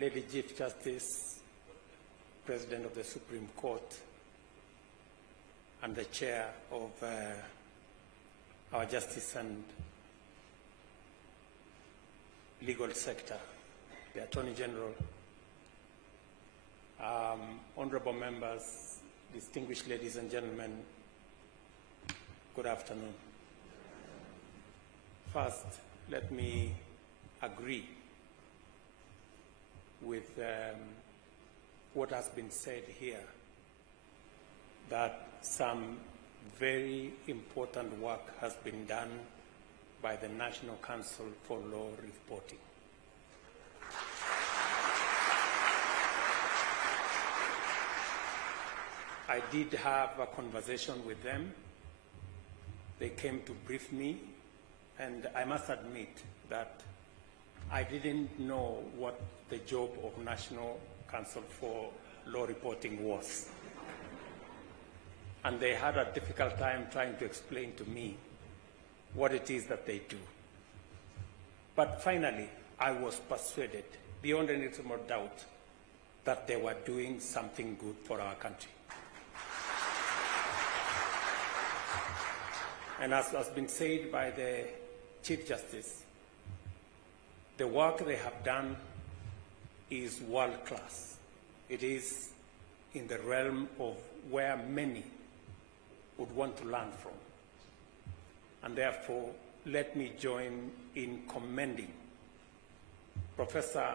Lady Chief Justice, President of the Supreme Court, and the Chair of our Justice and Legal Sector, the Attorney General, honorable members, distinguished ladies and gentlemen, good afternoon. First, let me agree with what has been said here, that some very important work has been done by the National Council for Law Reporting. I did have a conversation with them. They came to brief me, and I must admit that I didn't know what the job of National Council for Law Reporting was. And they had a difficult time trying to explain to me what it is that they do. But finally, I was persuaded, beyond any reasonable doubt, that they were doing something good for our country. And as has been said by the Chief Justice, the work they have done is world-class. It is in the realm of where many would want to learn from. And therefore, let me join in commending Professor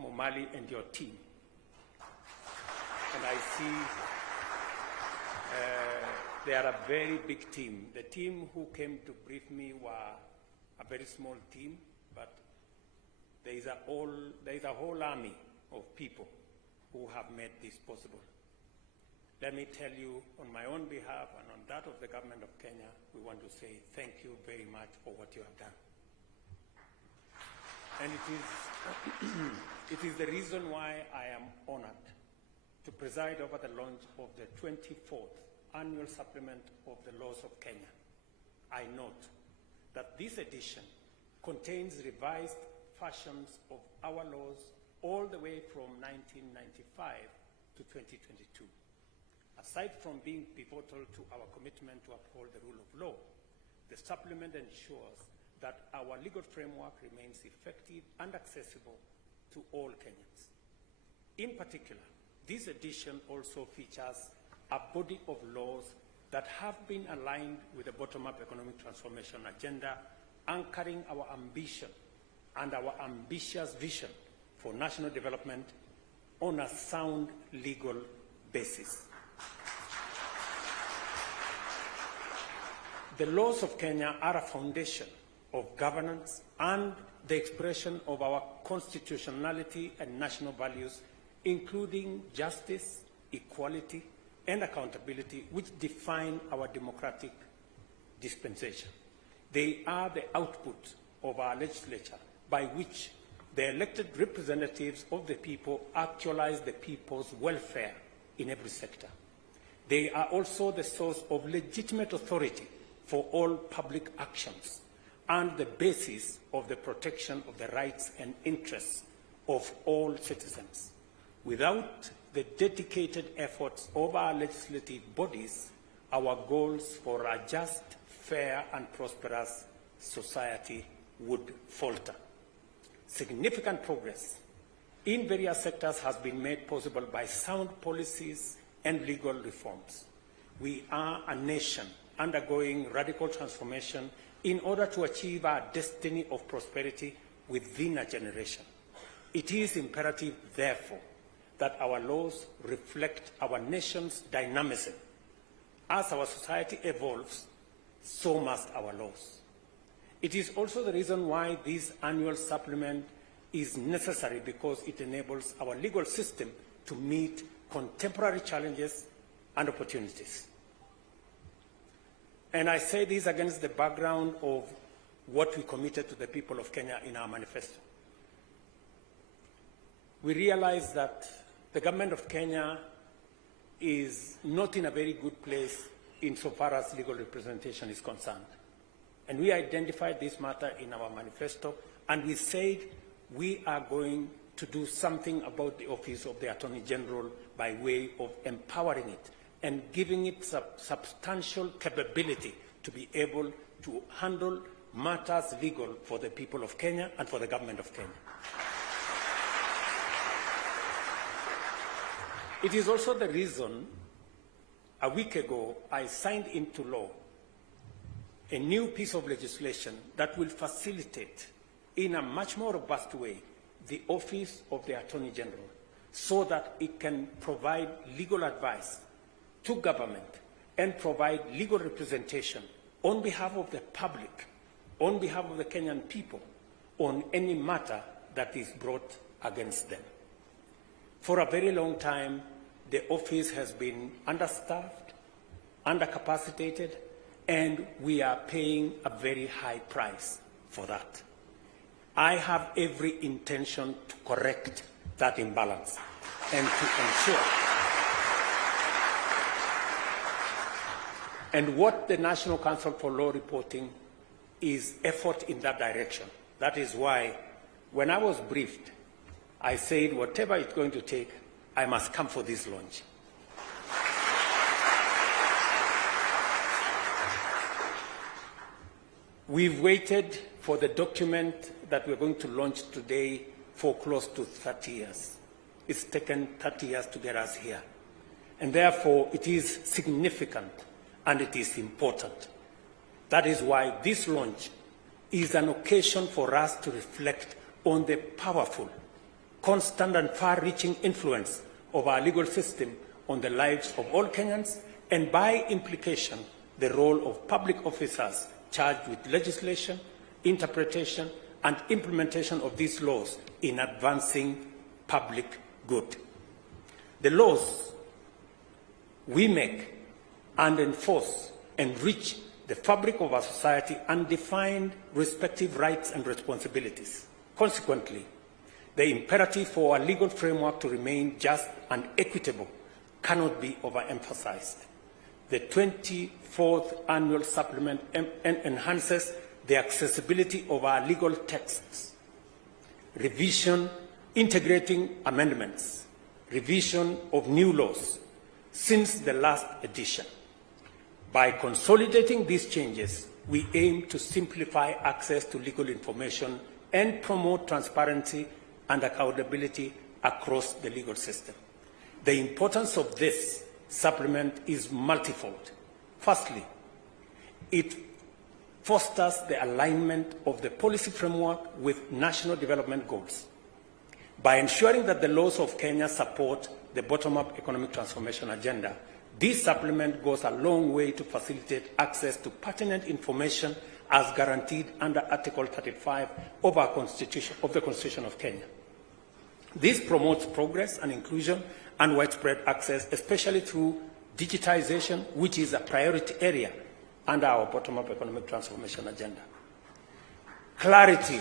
Momali and your team. And I see they are a very big team. The team who came to brief me were a very small team, but there is a whole army of people who have made this possible. Let me tell you, on my own behalf and on that of the government of Kenya, we want to say thank you very much for what you have done. And it is the reason why I am honored to preside over the launch of the 24th annual supplement of the laws of Kenya. I note that this edition contains revised versions of our laws all the way from 1995 to 2022. Aside from being pivotal to our commitment to uphold the rule of law, the supplement ensures that our legal framework remains effective and accessible to all Kenyans. In particular, this edition also features a body of laws that have been aligned with the bottom-up economic transformation agenda, anchoring our ambition and our ambitious vision for national development on a sound legal basis. The laws of Kenya are a foundation of governance and the expression of our constitutionality and national values, including justice, equality, and accountability, which define our democratic dispensation. They are the output of our legislature, by which the elected representatives of the people actualize the people's welfare in every sector. They are also the source of legitimate authority for all public actions and the basis of the protection of the rights and interests of all citizens. Without the dedicated efforts of our legislative bodies, our goals for a just, fair, and prosperous society would falter. Significant progress in various sectors has been made possible by sound policies and legal reforms. We are a nation undergoing radical transformation in order to achieve our destiny of prosperity within a generation. It is imperative, therefore, that our laws reflect our nation's dynamism. As our society evolves, so must our laws. It is also the reason why this annual supplement is necessary, because it enables our legal system to meet contemporary challenges and opportunities. And I say this against the background of what we committed to the people of Kenya in our manifesto. We realize that the government of Kenya is not in a very good place insofar as legal representation is concerned. And we identified this matter in our manifesto, and we said we are going to do something about the Office of the Attorney General by way of empowering it and giving it substantial capability to be able to handle matters legal for the people of Kenya and for the government of Kenya. It is also the reason a week ago I signed into law a new piece of legislation that will facilitate in a much more robust way the Office of the Attorney General so that it can provide legal advice to government and provide legal representation on behalf of the public, on behalf of the Kenyan people, on any matter that is brought against them. For a very long time, the office has been understaffed, undercapacitated, and we are paying a very high price for that. I have every intention to correct that imbalance and to ensure. And what the National Council for Law Reporting is effort in that direction. That is why, when I was briefed, I said, whatever it's going to take, I must come for this launch. We've waited for the document that we're going to launch today for close to 30 years. It's taken 30 years to get us here. And therefore, it is significant and it is important. That is why this launch is an occasion for us to reflect on the powerful, constant and far-reaching influence of our legal system on the lives of all Kenyans, and by implication, the role of public officers charged with legislation, interpretation, and implementation of these laws in advancing public good. The laws we make and enforce enrich the fabric of our society and define respective rights and responsibilities. Consequently, the imperative for our legal framework to remain just and equitable cannot be overemphasized. The 24th annual supplement enhances the accessibility of our legal texts, revision, integrating amendments, revision of new laws since the last edition. By consolidating these changes, we aim to simplify access to legal information and promote transparency and accountability across the legal system. The importance of this supplement is multifold. Firstly, it fosters the alignment of the policy framework with national development goals. By ensuring that the laws of Kenya support the bottom-up economic transformation agenda, this supplement goes a long way to facilitate access to pertinent information as guaranteed under Article 35 of our Constitution, of the Constitution of Kenya. This promotes progress and inclusion and widespread access, especially through digitization, which is a priority area under our bottom-up economic transformation agenda. Clarity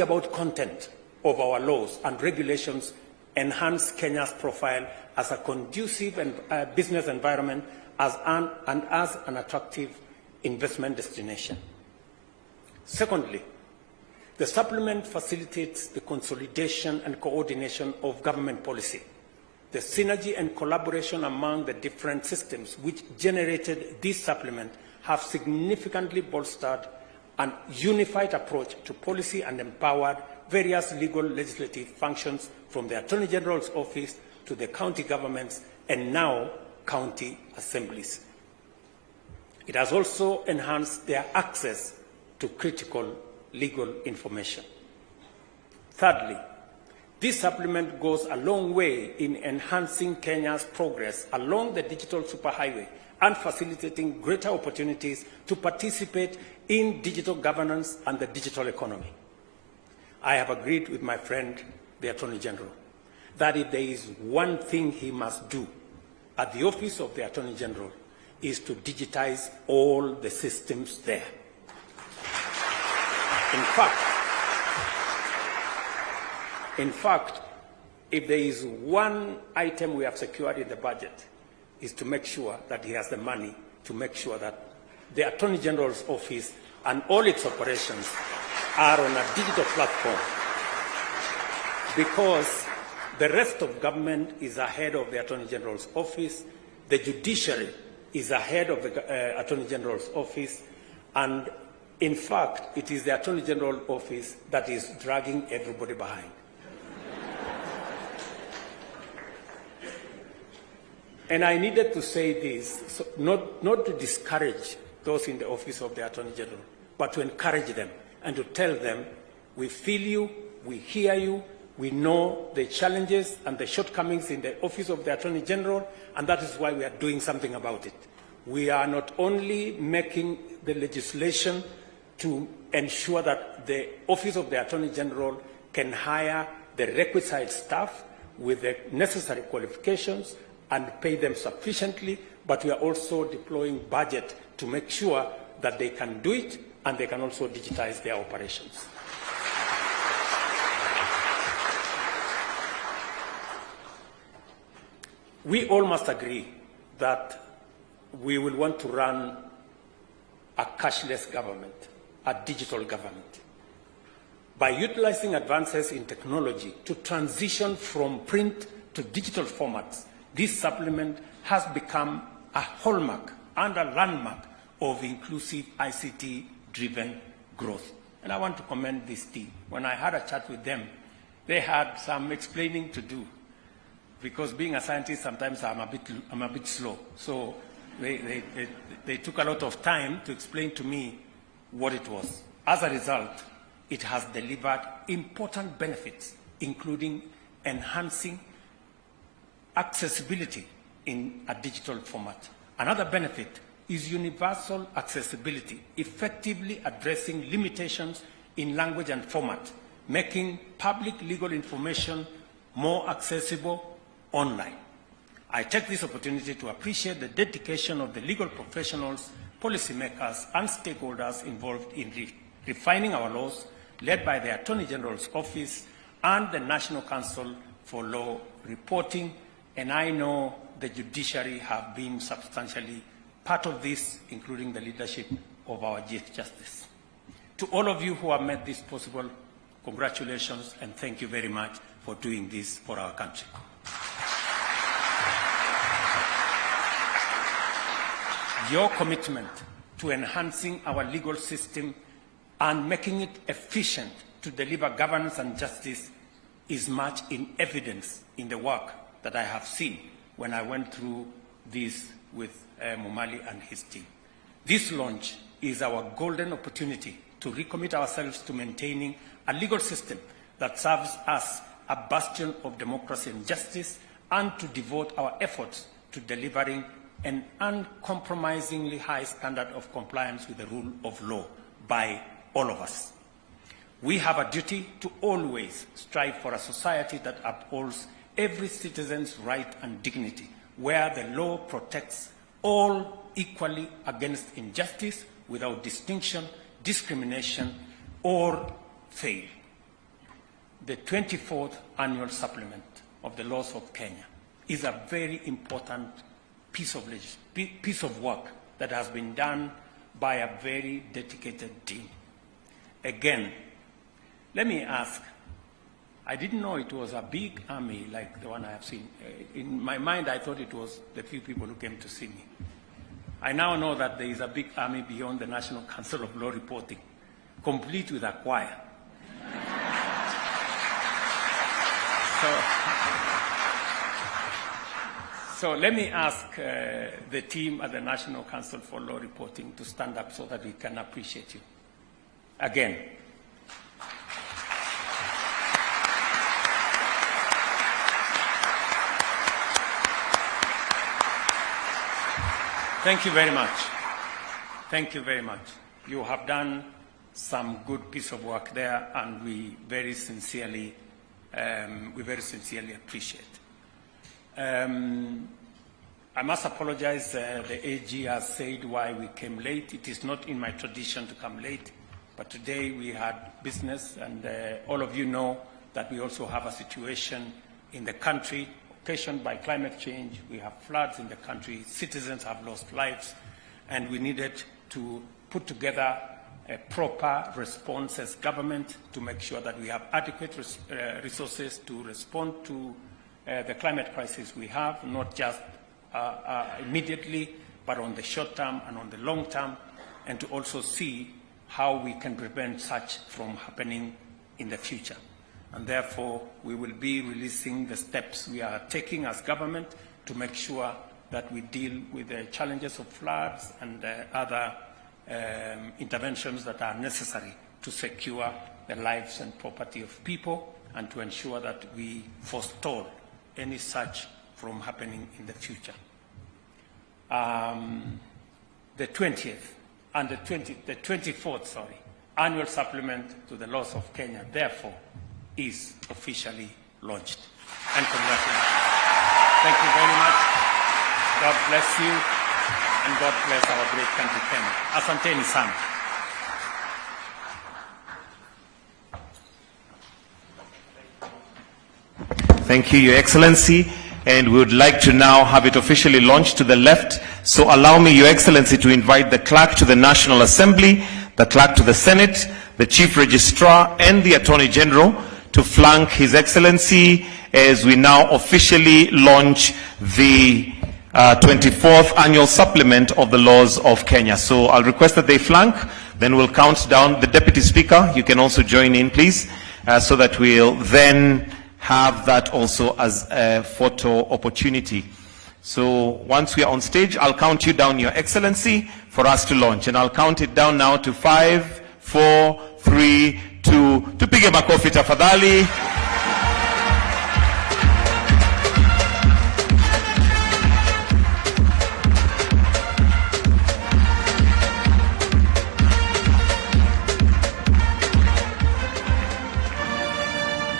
about content of our laws and regulations enhance Kenya's profile as a conducive and business environment and as an attractive investment destination. Secondly, the supplement facilitates the consolidation and coordination of government policy. The synergy and collaboration among the different systems which generated this supplement have significantly bolstered an unified approach to policy and empowered various legal legislative functions from the Attorney General's office to the county governments and now county assemblies. It has also enhanced their access to critical legal information. Thirdly, this supplement goes a long way in enhancing Kenya's progress along the digital superhighway and facilitating greater opportunities to participate in digital governance and the digital economy. I have agreed with my friend, the Attorney General, that if there is one thing he must do at the Office of the Attorney General is to digitize all the systems there. In fact, if there is one item we have secured in the budget, is to make sure that he has the money to make sure that the Attorney General's office and all its operations are on a digital platform, because the rest of government is ahead of the Attorney General's office, the judiciary is ahead of the Attorney General's office, and in fact, it is the Attorney General's office that is dragging everybody behind. And I needed to say this, so not to discourage those in the office of the Attorney General, but to encourage them and to tell them, we feel you, we hear you, we know the challenges and the shortcomings in the office of the Attorney General, and that is why we are doing something about it. We are not only making the legislation to ensure that the office of the Attorney General can hire the requisite staff with the necessary qualifications and pay them sufficiently, but we are also deploying budget to make sure that they can do it and they can also digitize their operations. We all must agree that we will want to run a cashless government, a digital government. By utilizing advances in technology to transition from print to digital formats, this supplement has become a hallmark and a landmark of inclusive ICT-driven growth. And I want to commend this team. When I had a chat with them, they had some explaining to do, because being a scientist, sometimes I'm a bit slow. So they took a lot of time to explain to me what it was. As a result, it has delivered important benefits, including enhancing accessibility in a digital format. Another benefit is universal accessibility, effectively addressing limitations in language and format, making public legal information more accessible online. I take this opportunity to appreciate the dedication of the legal professionals, policymakers, and stakeholders involved in refining our laws, led by the Attorney General's Office and the National Council for Law Reporting, and I know the judiciary have been substantially part of this, including the leadership of our Chief Justice. To all of you who have made this possible, congratulations and thank you very much for doing this for our country. Your commitment to enhancing our legal system and making it efficient to deliver governance and justice is much in evidence in the work that I have seen when I went through this with Mumali and his team. This launch is our golden opportunity to recommit ourselves to maintaining a legal system that serves as a bastion of democracy and justice, and to devote our efforts to delivering an uncompromisingly high standard of compliance with the rule of law by all of us. We have a duty to always strive for a society that upholds every citizen's right and dignity, where the law protects all equally against injustice without distinction, discrimination, or fail. The 24th annual supplement of the laws of Kenya is a very important piece of work that has been done by a very dedicated team. Again, let me ask, I didn't know it was a big army like the one I have seen. In my mind, I thought it was the few people who came to see me. I now know that there is a big army beyond the National Council of Law Reporting, complete with a choir. So let me ask the team at the National Council for Law Reporting to stand up so that we can appreciate you. Again. Thank you very much. Thank you very much. You have done some good piece of work there, and we very sincerely appreciate. I must apologize. The AG has said why we came late. It is not in my tradition to come late, but today we had business, and all of you know that we also have a situation in the country occasioned by climate change. We have floods in the country. Citizens have lost lives, and we needed to put together a proper response as government to make sure that we have adequate resources to respond to the climate crisis we have, not just immediately, but on the short term and on the long term, and to also see how we can prevent such from happening in the future. And therefore, we will be releasing the steps we are taking as government to make sure that we deal with the challenges of floods and other interventions that are necessary to secure the lives and property of people and to ensure that we forestall any such from happening in the future. The 20th and the 24th, annual supplement to the laws of Kenya, therefore, is officially launched. And congratulations. Thank you very much. God bless you, and God bless our great country, Kenya. Asanteni sana. Thank you, Your Excellency. And we would like to now have it officially launched to the left. So allow me, Your Excellency, to invite the clerk to the National Assembly, the clerk to the Senate, the Chief Registrar, and the Attorney General to flank His Excellency as we now officially launch the 24th annual supplement of the laws of Kenya. So I'll request that they flank, then we'll count down. The Deputy Speaker, you can also join in, please, so that we'll then have that also as a photo opportunity. So once we are on stage, I'll count you down, Your Excellency, for us to launch. And I'll count it down now to 5, 4, 3, 2. Tupige makofi tafadhali.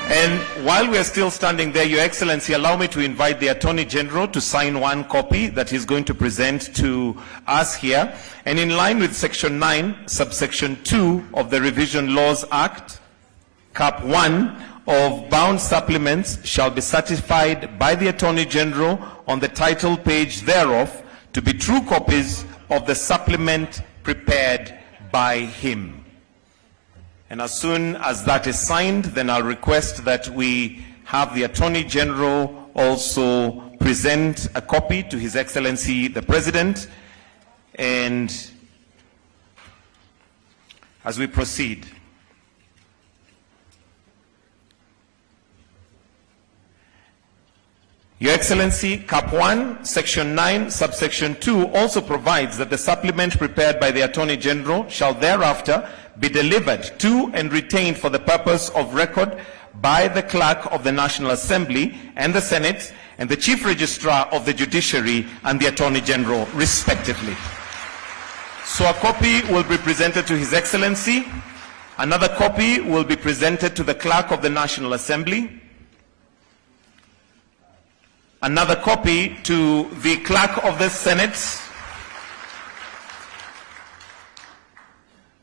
And while we are still standing there, Your Excellency, allow me to invite the Attorney General to sign one copy that he's going to present to us here. And in line with Section 9, Subsection 2 of the Revision Laws Act, Cap 1 of bound supplements shall be certified by the Attorney General on the title page thereof to be true copies of the supplement prepared by him. And as soon as that is signed, then I'll request that we have the Attorney General also present a copy to His Excellency the President. And as we proceed, Your Excellency, Cap 1, Section 9, Subsection 2 also provides that the supplement prepared by the Attorney General shall thereafter be delivered to and retained for the purpose of record by the Clerk of the National Assembly and the Senate and the Chief Registrar of the Judiciary and the Attorney General, respectively. So a copy will be presented to His Excellency. Another copy will be presented to the Clerk of the National Assembly. Another copy to the Clerk of the Senate.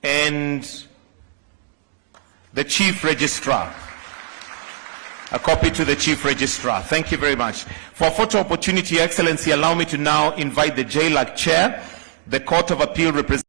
And the Chief Registrar. A copy to the Chief Registrar. Thank you very much. For photo opportunity, Your Excellency, allow me to now invite the JLAC Chair, the Court of Appeal representative.